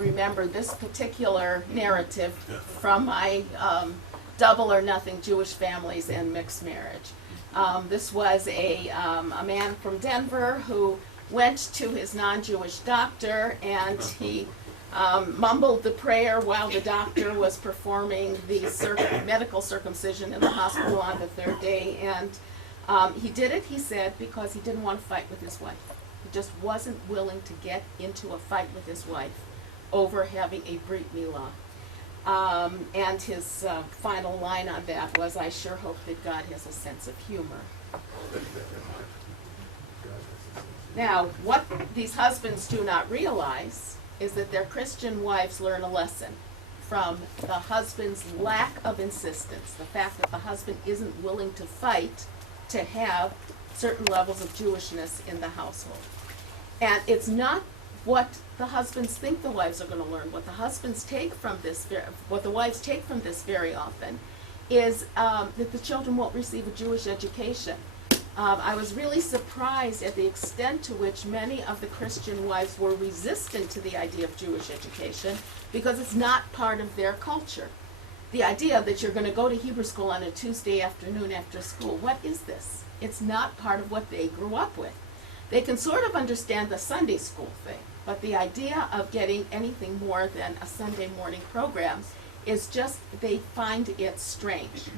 remember this particular narrative from my Double or Nothing Jewish Families and Mixed Marriage. This was a man from Denver who went to his non-Jewish doctor, and he mumbled the prayer while the doctor was performing the medical circumcision in the hospital on the third day. And he did it, he said, because he didn't want to fight with his wife. He just wasn't willing to get into a fight with his wife over having a brit milah. And his final line on that was, "I sure hope that God has a sense of humor." Now, what these husbands do not realize is that their Christian wives learn a lesson from the husband's lack of insistence, the fact that the husband isn't willing to fight to have certain levels of Jewishness in the household. And it's not what the husbands think the wives are going to learn. What the husbands take from this, what the wives take from this very often, is that the children won't receive a Jewish education. I was really surprised at the extent to which many of the Christian wives were resistant to the idea of Jewish education because it's not part of their culture. The idea that you're going to go to Hebrew school on a Tuesday afternoon after school, what is this? It's not part of what they grew up with. They can sort of understand the Sunday school thing, but the idea of getting anything more than a Sunday morning program is just, they find it strange.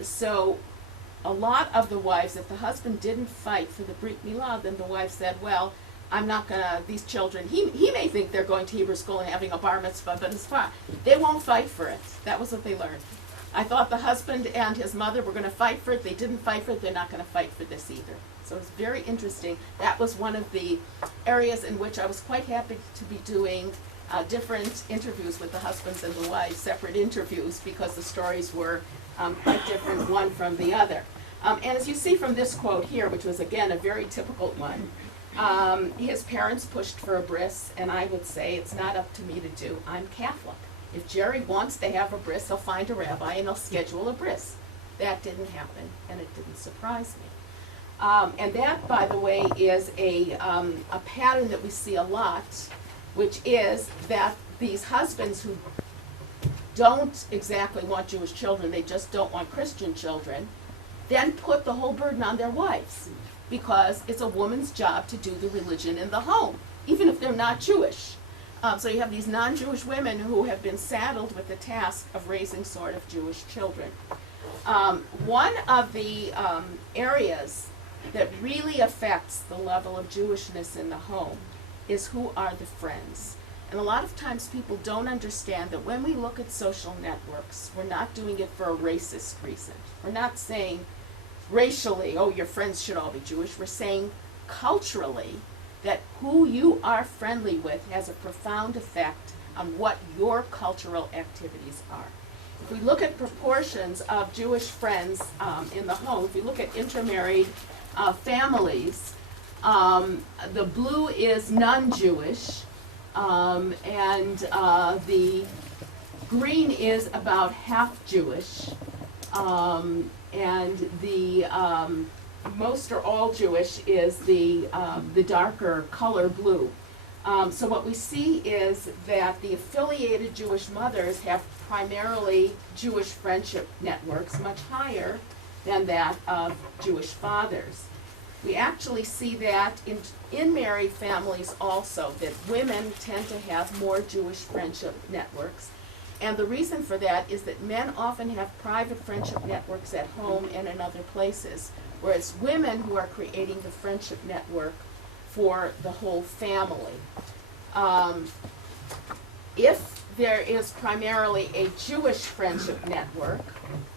So a lot of the wives, if the husband didn't fight for the brit milah, then the wife said, well, I'm not going to, these children, he may think they're going to Hebrew school and having a bar mitzvah, but as far, they won't fight for it. That was what they learned. I thought the husband and his mother were going to fight for it. They didn't fight for it. They're not going to fight for this either. So it's very interesting. That was one of the areas in which I was quite happy to be doing different interviews with the husbands and the wives, separate interviews, because the stories were quite different one from the other. And as you see from this quote here, which was again a very typical one, his parents pushed for a bris, and I would say it's not up to me to do. I'm Catholic. If Jerry wants to have a bris, he'll find a rabbi and he'll schedule a bris. That didn't happen, and it didn't surprise me. And that, by the way, is a pattern that we see a lot, which is that these husbands who don't exactly want Jewish children, they just don't want Christian children, then put the whole burden on their wives, because it's a woman's job to do the religion in the home, even if they're not Jewish. So you have these non-Jewish women who have been saddled with the task of raising sort of Jewish children. One of the areas that really affects the level of Jewishness in the home is who are the friends. And a lot of times people don't understand that when we look at social networks, we're not doing it for a racist reason. We're not saying racially, oh, your friends should all be Jewish. We're saying culturally that who you are friendly with has a profound effect on what your cultural activities are. If we look at proportions of Jewish friends in the home, if we look at intermarried families, the blue is non-Jewish, and the green is about half Jewish, and the most or all Jewish is the darker color blue. So what we see is that the affiliated Jewish mothers have primarily Jewish friendship networks, much higher than that of Jewish fathers. We actually see that in married families also, that women tend to have more Jewish friendship networks. And the reason for that is that men often have private friendship networks at home and in other places, whereas women who are creating the friendship network for the whole family. If there is primarily a Jewish friendship network,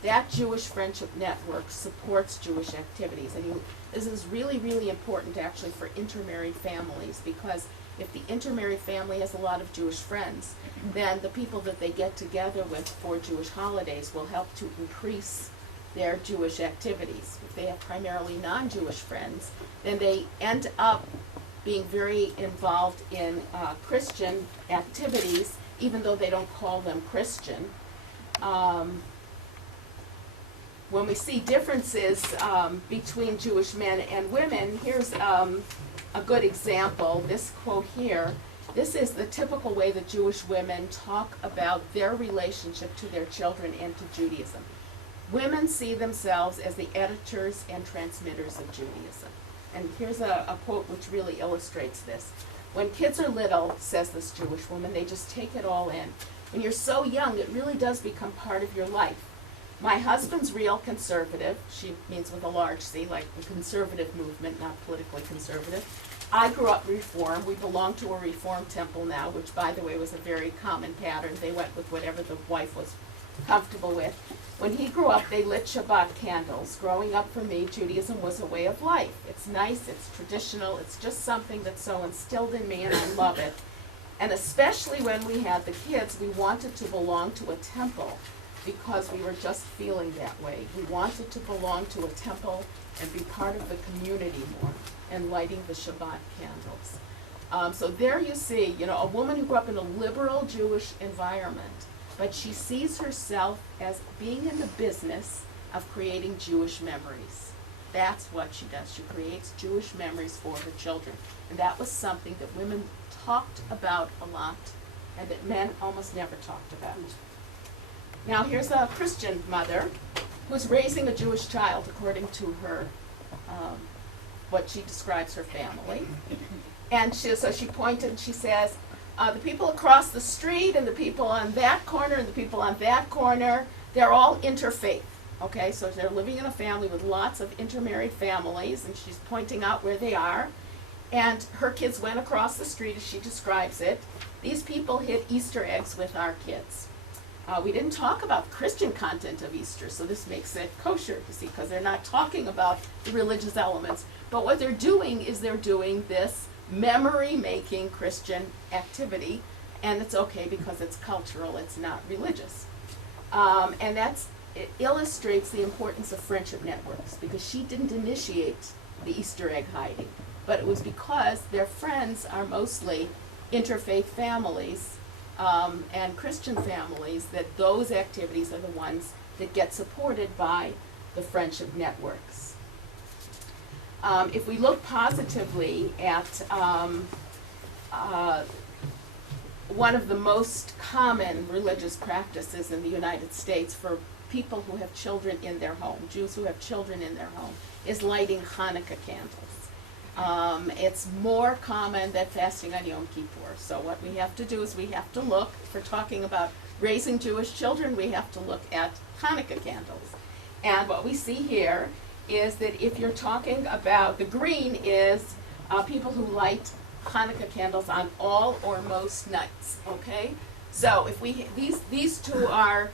that Jewish friendship network supports Jewish activities. And this is really, really important actually for intermarried families, because if the intermarried family has a lot of Jewish friends, then the people that they get together with for Jewish holidays will help to increase their Jewish activities. If they have primarily non-Jewish friends, then they end up being very involved in Christian activities, even though they don't call them Christian. When we see differences between Jewish men and women, here's a good example. This quote here This is the typical way that Jewish women talk about their relationship to their children and to Judaism. Women see themselves as the editors and transmitters of Judaism. And here's a quote which really illustrates this. When kids are little, says this Jewish woman, they just take it all in. When you're so young, it really does become part of your life. My husband's real conservative. She means with a large C, like the conservative movement, not politically conservative. I grew up Reform. We belong to a Reform temple now, which, by the way, was a very common pattern. They went with whatever the wife was comfortable with. When he grew up, they lit Shabbat candles. Growing up for me, Judaism was a way of life. It's nice, it's traditional, it's just something that's so instilled in me, and I love it. And especially when we had the kids, we wanted to belong to a temple because we were just feeling that way. We wanted to belong to a temple and be part of the community more, and lighting the Shabbat candles. So there you see, a woman who grew up in a liberal Jewish environment, but she sees herself as being in the business of creating Jewish memories. That's what she does. She creates Jewish memories for her children. And that was something that women talked about a lot and that men almost never talked about. Now here's a Christian mother who's raising a Jewish child according to her, what she describes her family. And so she pointed and she says, the people across the street and the people on that corner and the people on that corner, they're all interfaith. Okay, so they're living in a family with lots of intermarried families, and she's pointing out where they are. And her kids went across the street, as she describes it. These people hid Easter eggs with our kids. We didn't talk about the Christian content of Easter, so this makes it kosher, you see, because they're not talking about the religious elements. But what they're doing is they're doing this memory-making Christian activity, and it's okay because it's cultural, it's not religious. And it illustrates the importance of friendship networks, because she didn't initiate the Easter egg hiding, but it was because their friends are mostly interfaith families and Christian families that those activities are the ones that get supported by the friendship networks. If we look positively at one of the most common religious practices in the United States for people who have children in their home, Jews who have children in their home, is lighting Hanukkah candles. It's more common than fasting on Yom Kippur. So what we have to do is we have to look, if we're talking about raising Jewish children, we have to look at Hanukkah candles. And what we see here is that if you're talking about, the green is people who light Hanukkah candles on all or most nights, okay? So if these two are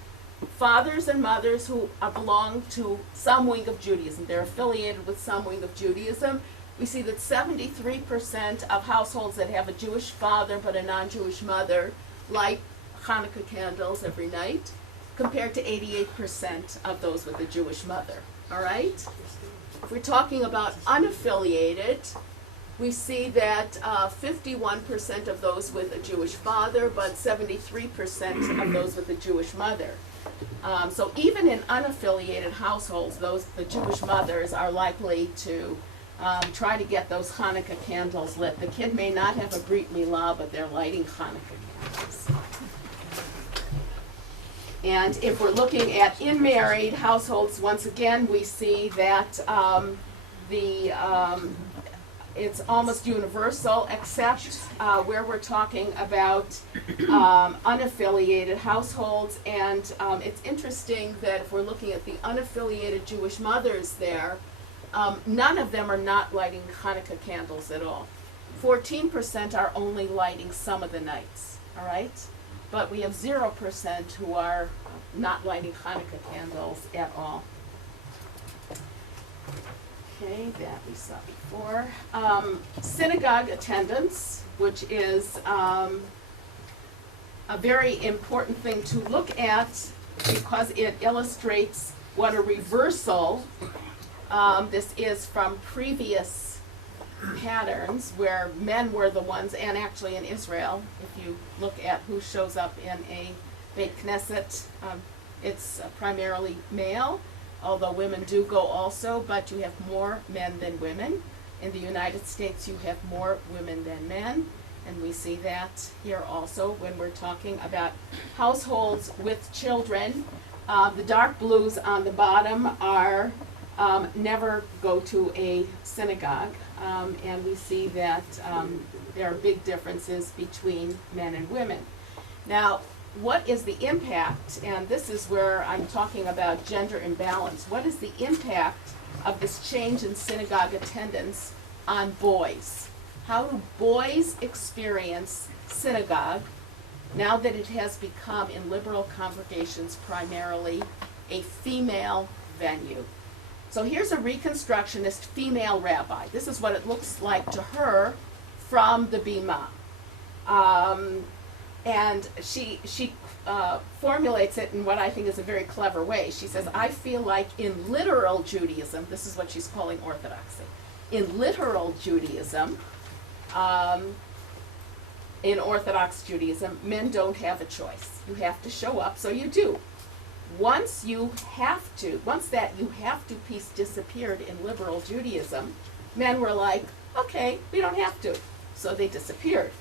fathers and mothers who belong to some wing of Judaism. They're affiliated with some wing of Judaism. We see that 73% of households that have a Jewish father but a non-Jewish mother light Hanukkah candles every night, compared to 88% of those with a Jewish mother. All right? If we're talking about unaffiliated, we see that 51% of those with a Jewish father, but 73% of those with a Jewish mother. So even in unaffiliated households, the Jewish mothers are likely to try to get those Hanukkah candles lit. The kid may not have a Brit Milah, but they're lighting Hanukkah candles. And if we're looking at in-married households, once again, we see that it's almost universal, except where we're talking about unaffiliated households. And it's interesting that if we're looking at the unaffiliated Jewish mothers there, none of them are not lighting Hanukkah candles at all. 14% are only lighting some of the nights, all right? But we have 0% who are not lighting Hanukkah candles at all. Okay, that we saw before. Synagogue attendance, which is a very important thing to look at because it illustrates what a reversal this is from previous patterns where men were the ones, and actually in Israel, if you look at who shows up in a Beit Knesset, it's primarily male, although women do go also, but you have more men than women. In the United States, you have more women than men. And we see that here also when we're talking about households with children. The dark blues on the bottom are never go to a synagogue. And we see that there are big differences between men and women. Now, what is the impact, and this is where I'm talking about gender imbalance, what is the impact of this change in synagogue attendance on boys? How do boys experience synagogue now that it has become in liberal congregations primarily a female venue? So here's a Reconstructionist female rabbi. This is what it looks like to her from the Bima. And she formulates it in what I think is a very clever way. She says, I feel like in literal Judaism, this is what she's calling orthodoxy, in literal Judaism, in Orthodox Judaism, men don't have a choice. You have to show up, so you do. Once that you have to piece disappeared in liberal Judaism, men were like, okay, we don't have to. So they disappeared.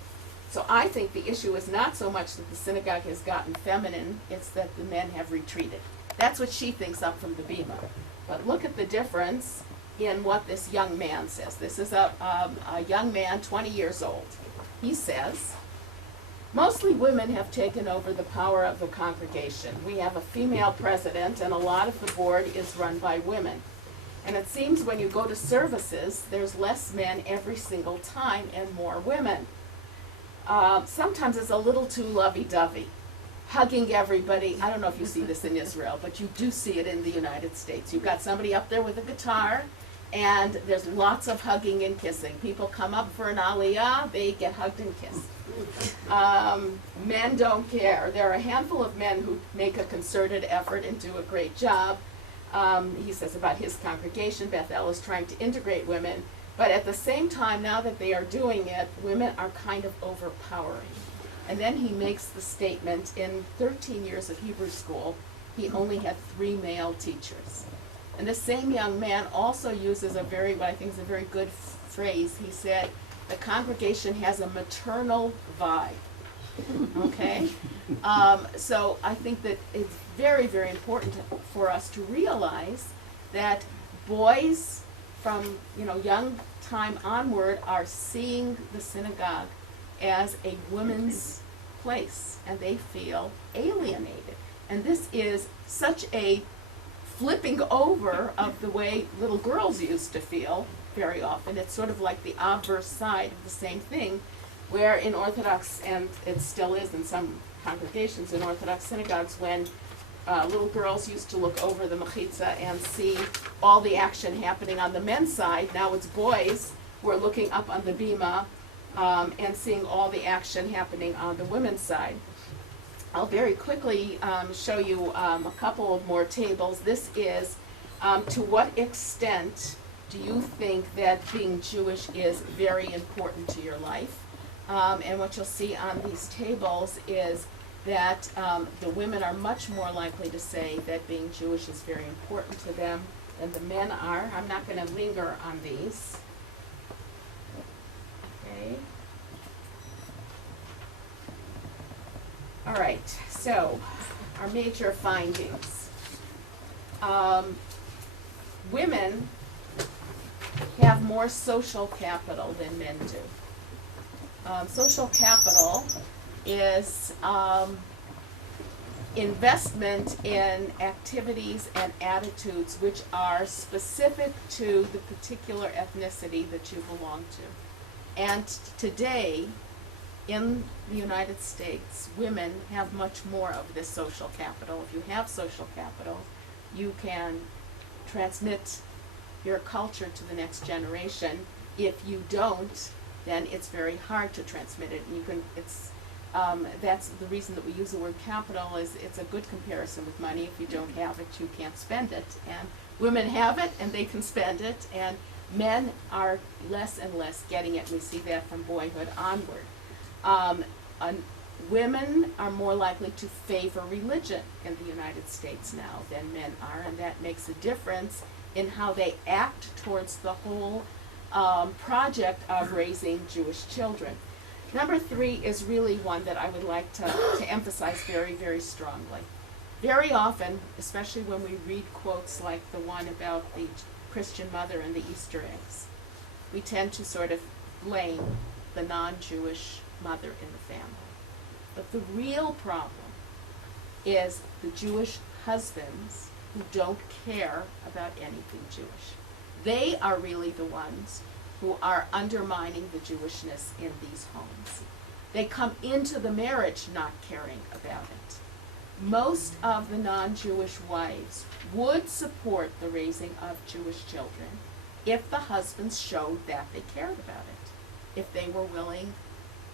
So I think the issue is not so much that the synagogue has gotten feminine, it's that the men have retreated. That's what she thinks up from the Bima. But look at the difference in what this young man says. This is a young man, 20 years old. He says, mostly women have taken over the power of the congregation. We have a female president, and a lot of the board is run by women. And it seems when you go to services, there's less men every single time and more women. Sometimes it's a little too lovey-dovey, hugging everybody. I don't know if you see this in Israel, but you do see it in the United States. You've got somebody up there with a guitar, and there's lots of hugging and kissing. People come up for an aliyah, they get hugged and kissed. Men don't care. There are a handful of men who make a concerted effort and do a great job. He says about his congregation, Bethel is trying to integrate women, but at the same time, now that they are doing it, women are kind of overpowering. And then he makes the statement, in 13 years of Hebrew school, he only had 3 male teachers. And this same young man also uses what I think is a very good phrase. He said, the congregation has a maternal vibe. Okay? So I think that it's very, very important for us to realize that boys from young time onward are seeing the synagogue as a women's place, and they feel alienated. And this is such a flipping over of the way little girls used to feel very often. It's sort of like the obverse side of the same thing, where in Orthodox, and it still is in some congregations in Orthodox synagogues, when little girls used to look over the mechitza and see all the action happening on the men's side. Now it's boys who are looking up on the bima and seeing all the action happening on the women's side. I'll very quickly show you a couple of more tables. This is to what extent do you think that being Jewish is very important to your life? And what you'll see on these tables is that the women are much more likely to say that being Jewish is very important to them than the men are. I'm not going to linger on these. Okay. All right, so our major findings. Women have more social capital than men do. Social capital is investment in activities and attitudes which are specific to the particular ethnicity that you belong to. And today, in the United States, women have much more of this social capital. If you have social capital, you can transmit your culture to the next generation. If you don't, then it's very hard to transmit it. And you can, that's the reason that we use the word capital, is it's a good comparison with money. If you don't have it, you can't spend it. And women have it, and they can spend it, and men are less and less getting it. We see that from boyhood onward. Women are more likely to favor religion in the United States now than men are, and that makes a difference in how they act towards the whole project of raising Jewish children. Number 3 is really one that I would like to emphasize very, very strongly. Very often, especially when we read quotes like the one about the Christian mother and the Easter eggs, we tend to sort of blame the non-Jewish mother in the family. But the real problem is the Jewish husbands who don't care about anything Jewish. They are really the ones who are undermining the Jewishness in these homes. They come into the marriage not caring about it. Most of the non-Jewish wives would support the raising of Jewish children if the husbands showed that they cared about it, if they were willing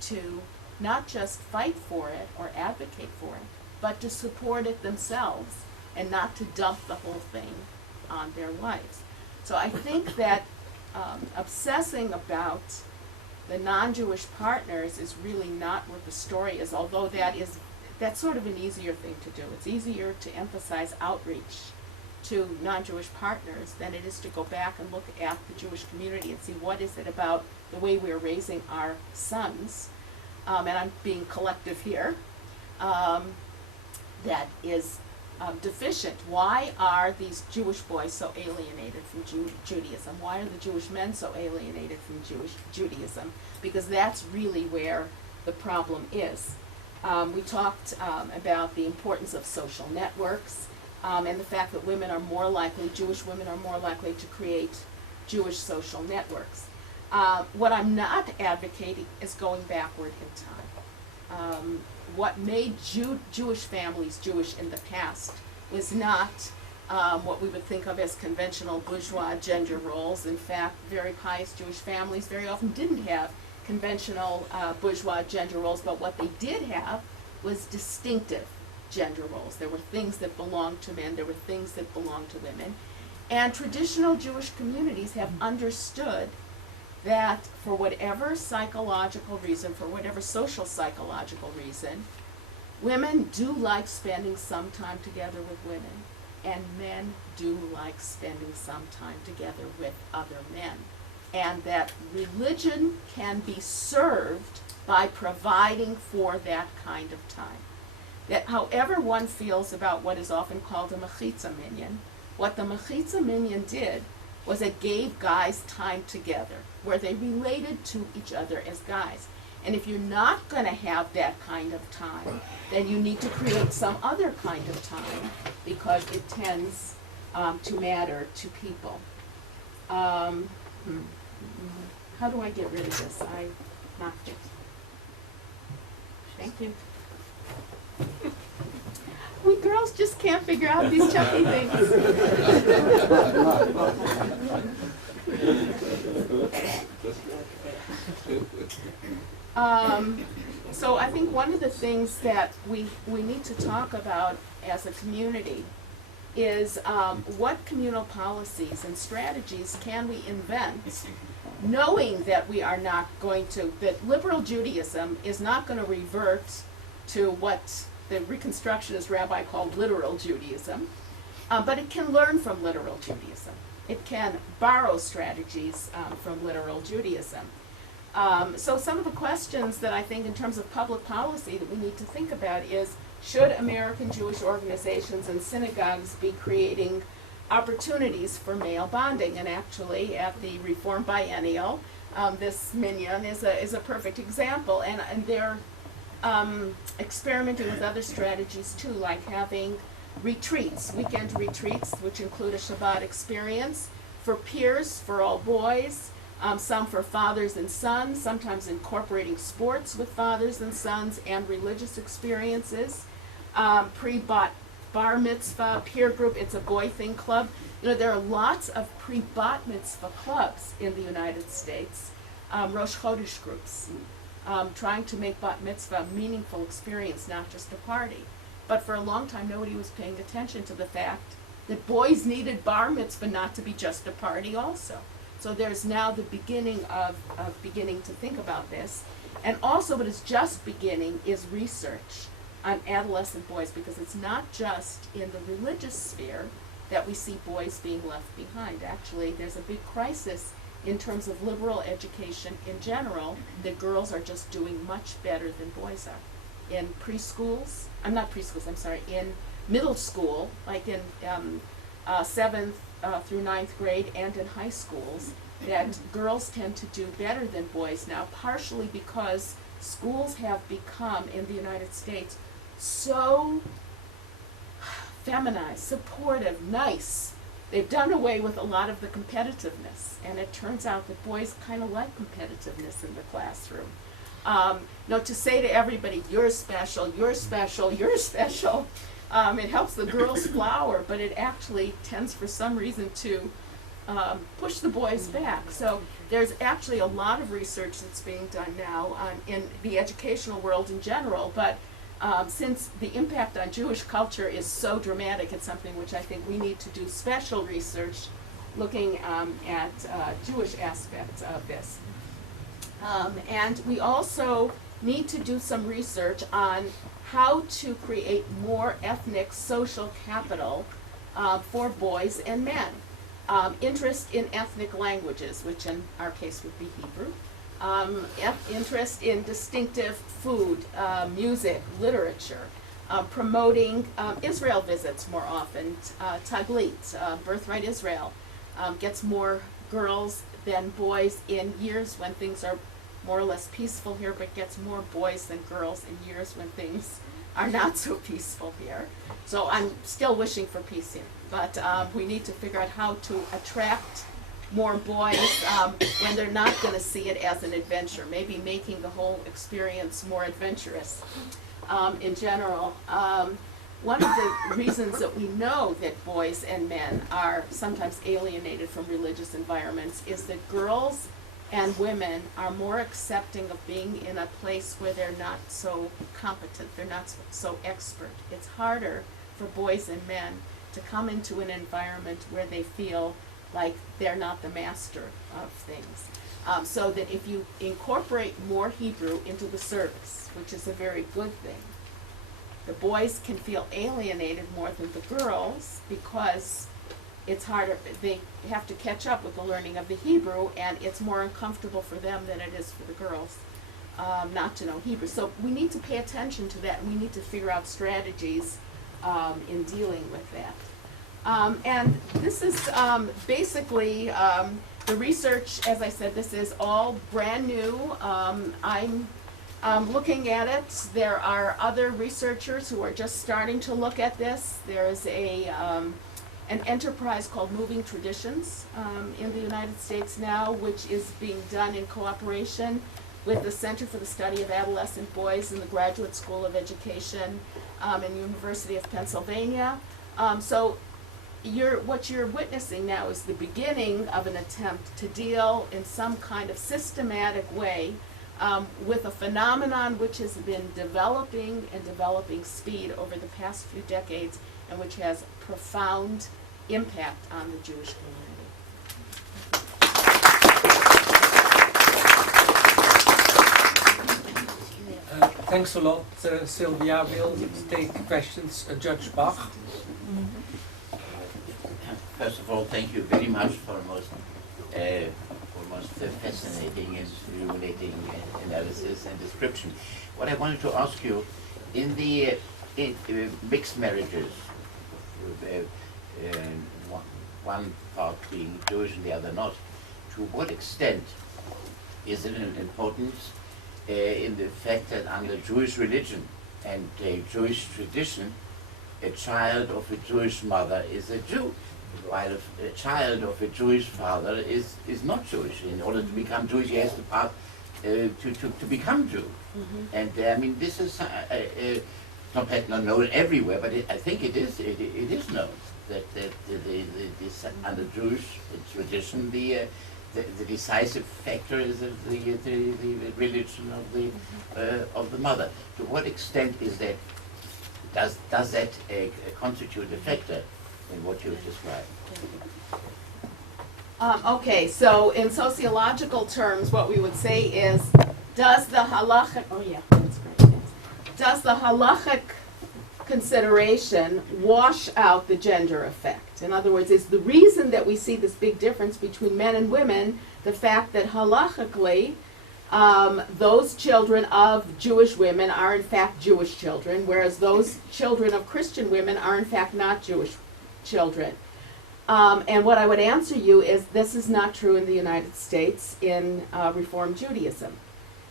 to not just fight for it or advocate for it, but to support it themselves and not to dump the whole thing on their wives. So I think that obsessing about the non-Jewish partners is really not what the story is, although that's sort of an easier thing to do. It's easier to emphasize outreach to non-Jewish partners than it is to go back and look at the Jewish community and see what is it about the way we're raising our sons, and I'm being collective here, that is deficient. Why are these Jewish boys so alienated from Judaism? Why are the Jewish men so alienated from Judaism? Because that's really where the problem is. We talked about the importance of social networks and the fact that Jewish women are more likely to create Jewish social networks. What I'm not advocating is going backward in time. What made Jewish families Jewish in the past was not what we would think of as conventional bourgeois gender roles. In fact, very pious Jewish families very often didn't have conventional bourgeois gender roles, but what they did have was distinctive gender roles. There were things that belonged to men, there were things that belonged to women. And traditional Jewish communities have understood that for whatever psychological reason, for whatever social psychological reason, women do like spending some time together with women, and men do like spending some time together with other men. And that religion can be served by providing for that kind of time. That however one feels about what is often called a mechitza minyan, what the mechitza minyan did was it gave guys time together, where they related to each other as guys. And if you're not going to have that kind of time, then you need to create some other kind of time, because it tends to matter to people. How do I get rid of this? I knocked it. Thank you. We girls just can't figure out these chucky things. So I think one of the things that we need to talk about as a community is what communal policies and strategies can we invent, knowing that we are not going to, that liberal Judaism is not going to revert to what the Reconstructionist rabbi called literal Judaism, but it can learn from literal Judaism. It can borrow strategies from literal Judaism. So some of the questions that I think in terms of public policy that we need to think about is, should American Jewish organizations and synagogues be creating opportunities for male bonding? And actually at the Reform Biennial, this minyan is a perfect example, and they're experimenting with other strategies too, like having retreats, weekend retreats, which include a Shabbat experience for peers, for all boys, some for fathers and sons, sometimes incorporating sports with fathers and sons, and religious experiences, pre-bar mitzvah, peer group, it's a boy thing club. You know, there are lots of pre-bat mitzvah clubs in the United States, Rosh Chodesh groups, trying to make bat mitzvah a meaningful experience, not just a party. But for a long time, nobody was paying attention to the fact that boys needed bar mitzvah not to be just a party also. So there's now the beginning of beginning to think about this. And also what is just beginning is research on adolescent boys, because it's not just in the religious sphere that we see boys being left behind. Actually, there's a big crisis in terms of liberal education in general, the girls are just doing much better than boys are. In preschools, in middle school, like in 7th through 9th grade and in high schools, that girls tend to do better than boys now, partially because schools have become, in the United States, so feminized, supportive, nice. They've done away with a lot of the competitiveness, and it turns out that boys kind of like competitiveness in the classroom. To say to everybody, you're special, you're special, you're special, it helps the girls flower, but it actually tends for some reason to push the boys back. So there's actually a lot of research that's being done now in the educational world in general, but since the impact on Jewish culture is so dramatic, it's something which I think we need to do special research looking at Jewish aspects of this. And we also need to do some research on how to create more ethnic social capital for boys and men. Interest in ethnic languages, which in our case would be Hebrew. Interest in distinctive food, music, literature, promoting Israel visits more often. Taglit, Birthright Israel, gets more girls than boys in years when things are more or less peaceful here, but gets more boys than girls in years when things are not so peaceful here. So I'm still wishing for peace here, but we need to figure out how to attract more boys when they're not going to see it as an adventure, maybe making the whole experience more adventurous in general. One of the reasons that we know that boys and men are sometimes alienated from religious environments is that girls and women are more accepting of being in a place where they're not so competent, they're not so expert. It's harder for boys and men to come into an environment where they feel like they're not the master of things. So that if you incorporate more Hebrew into the service, which is a very good thing, the boys can feel alienated more than the girls because it's harder. They have to catch up with the learning of the Hebrew, and it's more uncomfortable for them than it is for the girls not to know Hebrew. So we need to pay attention to that, and we need to figure out strategies in dealing with that. And this is basically the research. As I said, this is all brand new. I'm looking at it. There are other researchers who are just starting to look at this. There is an enterprise called Moving Traditions in the United States now, which is being done in cooperation with the Center for the Study of Adolescent Boys in the Graduate School of Education in the University of Pennsylvania. So what you're witnessing now is the beginning of an attempt to deal in some kind of systematic way with a phenomenon which has been developing and developing speed over the past few decades, and which has profound impact on the Jewish community. Thanks a lot, Sylvia. We'll take questions. Judge Bach. First of all, thank you very much for most fascinating and stimulating analysis and description. What I wanted to ask you, in the mixed marriages, one part being Jewish and the other not, to what extent is it an importance in the fact that under Jewish religion and Jewish tradition, a child of a Jewish mother is a Jew, while a child of a Jewish father is not Jewish. In order to become Jewish, he has to pass to become Jew. Mm-hmm. And I mean, this is not known everywhere, but I think it is known that this under Jewish tradition, the decisive factor is the religion of the mother. To what extent is that? Does that constitute a factor in what you've described? Okay, so in sociological terms, what we would say is, does the halachic consideration wash out the gender effect? In other words, is the reason that we see this big difference between men and women the fact that halachically those children of Jewish women are in fact Jewish children, whereas those children of Christian women are in fact not Jewish children? And what I would answer you is this is not true in the United States in Reform Judaism.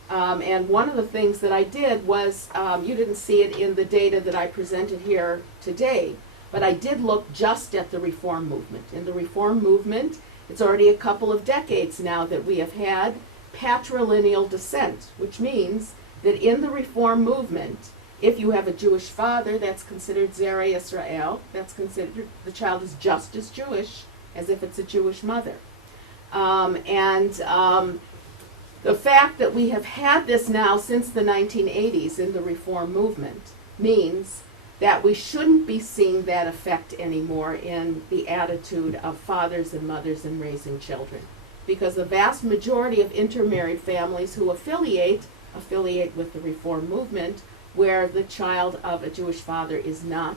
And one of the things that I did was, you didn't see it in the data that I presented here today, but I did look just at the Reform movement. In the Reform movement, it's already a couple of decades now that we have had patrilineal descent, which means that in the Reform movement, if you have a Jewish father, that's considered Zerah Yisrael, that's considered, the child is just as Jewish as if it's a Jewish mother. The fact that we have had this now since the 1980s in the Reform movement means that we shouldn't be seeing that effect anymore in the attitude of fathers and mothers in raising children. Because the vast majority of intermarried families who affiliate with the Reform movement, where the child of a Jewish father is not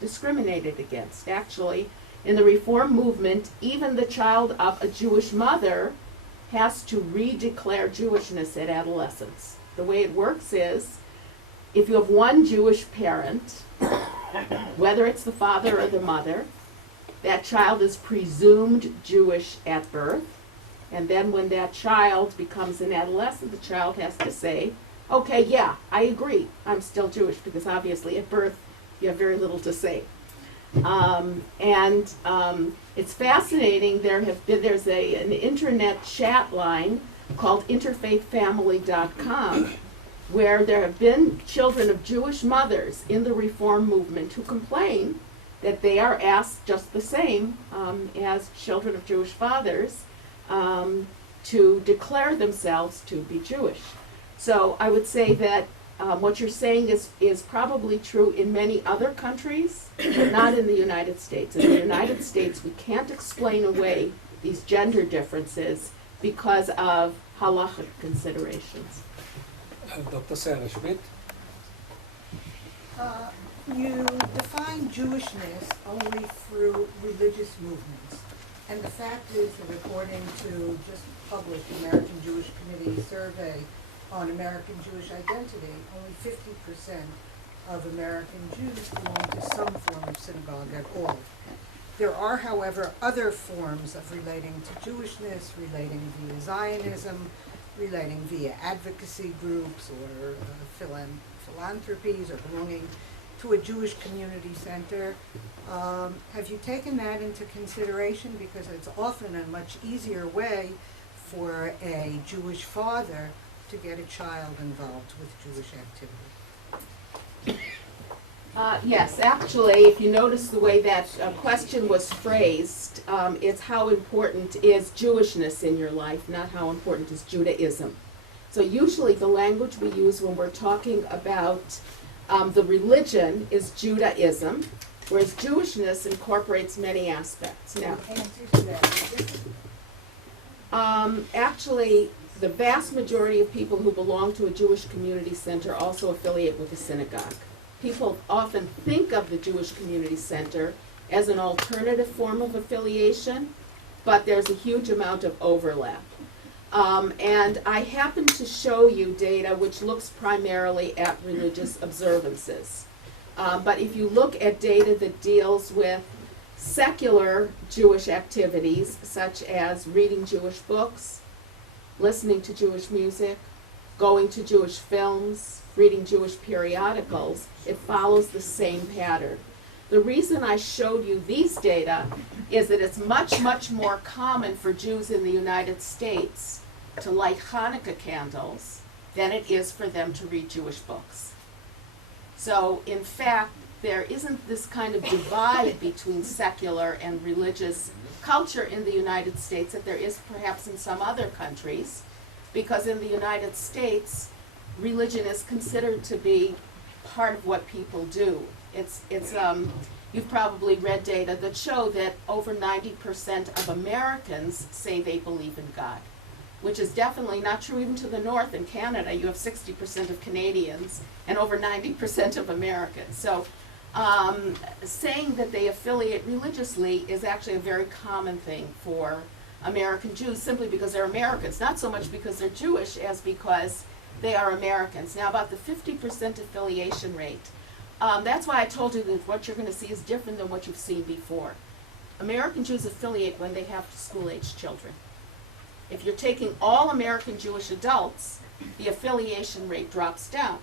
discriminated against. Actually, in the Reform movement, even the child of a Jewish mother has to redeclare Jewishness at adolescence. The way it works is, if you have one Jewish parent, whether it's the father or the mother, that child is presumed Jewish at birth, and then when that child becomes an adolescent, the child has to say, okay, yeah, I agree, I'm still Jewish, because obviously at birth you have very little to say. It's fascinating. There's an internet chat line called interfaithfamily.com, where there have been children of Jewish mothers in the Reform movement who complain that they are asked just the same as children of Jewish fathers to declare themselves to be Jewish. So I would say that what you're saying is probably true in many other countries, but not in the United States. In the United States, we can't explain away these gender differences because of halachic considerations. Dr. Sarah Schmidt. You define Jewishness only through religious movements. And the fact is that according to just published American Jewish Committee survey on American Jewish identity, only 50% of American Jews belong to some form of synagogue at all. There are, however, other forms of relating to Jewishness, relating via Zionism, relating via advocacy groups or philanthropies or belonging to a Jewish community center. Have you taken that into consideration? Because it's often a much easier way for a Jewish father to get a child involved with Jewish activity. Yes, actually, if you notice the way that question was phrased, it's how important is Jewishness in your life, not how important is Judaism. So usually the language we use when we're talking about the religion is Judaism, whereas Jewishness incorporates many aspects. Now, actually, the vast majority of people who belong to a Jewish community center also affiliate with a synagogue. People often think of the Jewish community center as an alternative form of affiliation, but there's a huge amount of overlap. And I happen to show you data which looks primarily at religious observances. But if you look at data that deals with secular Jewish activities, such as reading Jewish books, listening to Jewish music, going to Jewish films, reading Jewish periodicals, it follows the same pattern. The reason I showed you these data is that it's much, much more common for Jews in the United States to light Hanukkah candles than it is for them to read Jewish books. So, in fact, there isn't this kind of divide between secular and religious culture in the United States that there is perhaps in some other countries, because in the United States, religion is considered to be part of what people do. You've probably read data that show that over 90% of Americans say they believe in God, which is definitely not true even to the north. In Canada, you have 60% of Canadians and over 90% of Americans. So saying that they affiliate religiously is actually a very common thing for American Jews, simply because they're Americans, not so much because they're Jewish as because they are Americans. Now, about the 50% affiliation rate, that's why I told you that what you're going to see is different than what you've seen before. American Jews affiliate when they have school-age children. If you're taking all American Jewish adults, the affiliation rate drops down.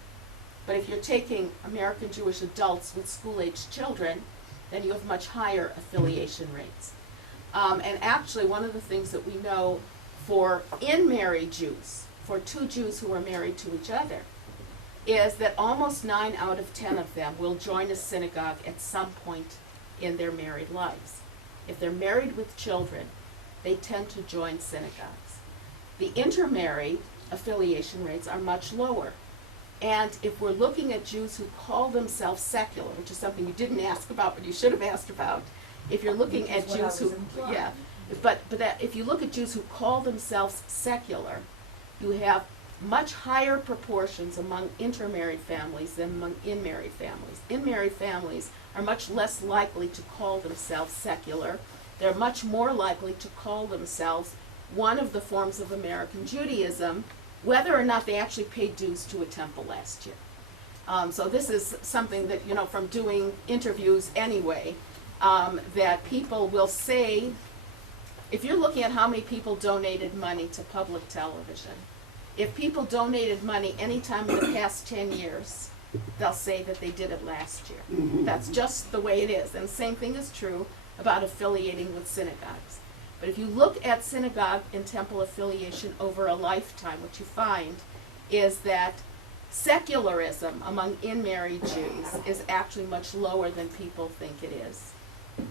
But if you're taking American Jewish adults with school-age children, then you have much higher affiliation rates. And actually, one of the things that we know for in-married Jews, for two Jews who are married to each other, is that almost 9 out of 10 of them will join a synagogue at some point in their married lives. If they're married with children, they tend to join synagogues. The intermarried affiliation rates are much lower. And if we're looking at Jews who call themselves secular, which is something you didn't ask about, but you should have asked about, if you're looking at Jews who, if you look at Jews who call themselves secular, you have much higher proportions among intermarried families than among in-married families. In-married families are much less likely to call themselves secular. They're much more likely to call themselves one of the forms of American Judaism, whether or not they actually paid dues to a temple last year. So this is something that, from doing interviews anyway, that people will say, if you're looking at how many people donated money to public television, if people donated money any time in the past 10 years, they'll say that they did it last year. That's just the way it is. And the same thing is true about affiliating with synagogues. But if you look at synagogue and temple affiliation over a lifetime, what you find is that secularism among in-married Jews is actually much lower than people think it is.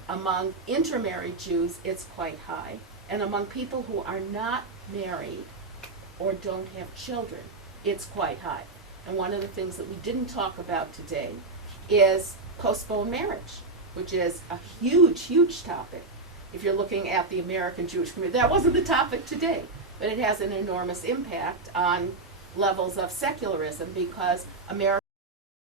Among intermarried Jews, it's quite high. And among people who are not married or don't have children, it's quite high. And one of the things that we didn't talk about today is postponed marriage, which is a huge, huge topic. If you're looking at the American Jewish community, that wasn't the topic today, but it has an enormous impact on levels of secularism because American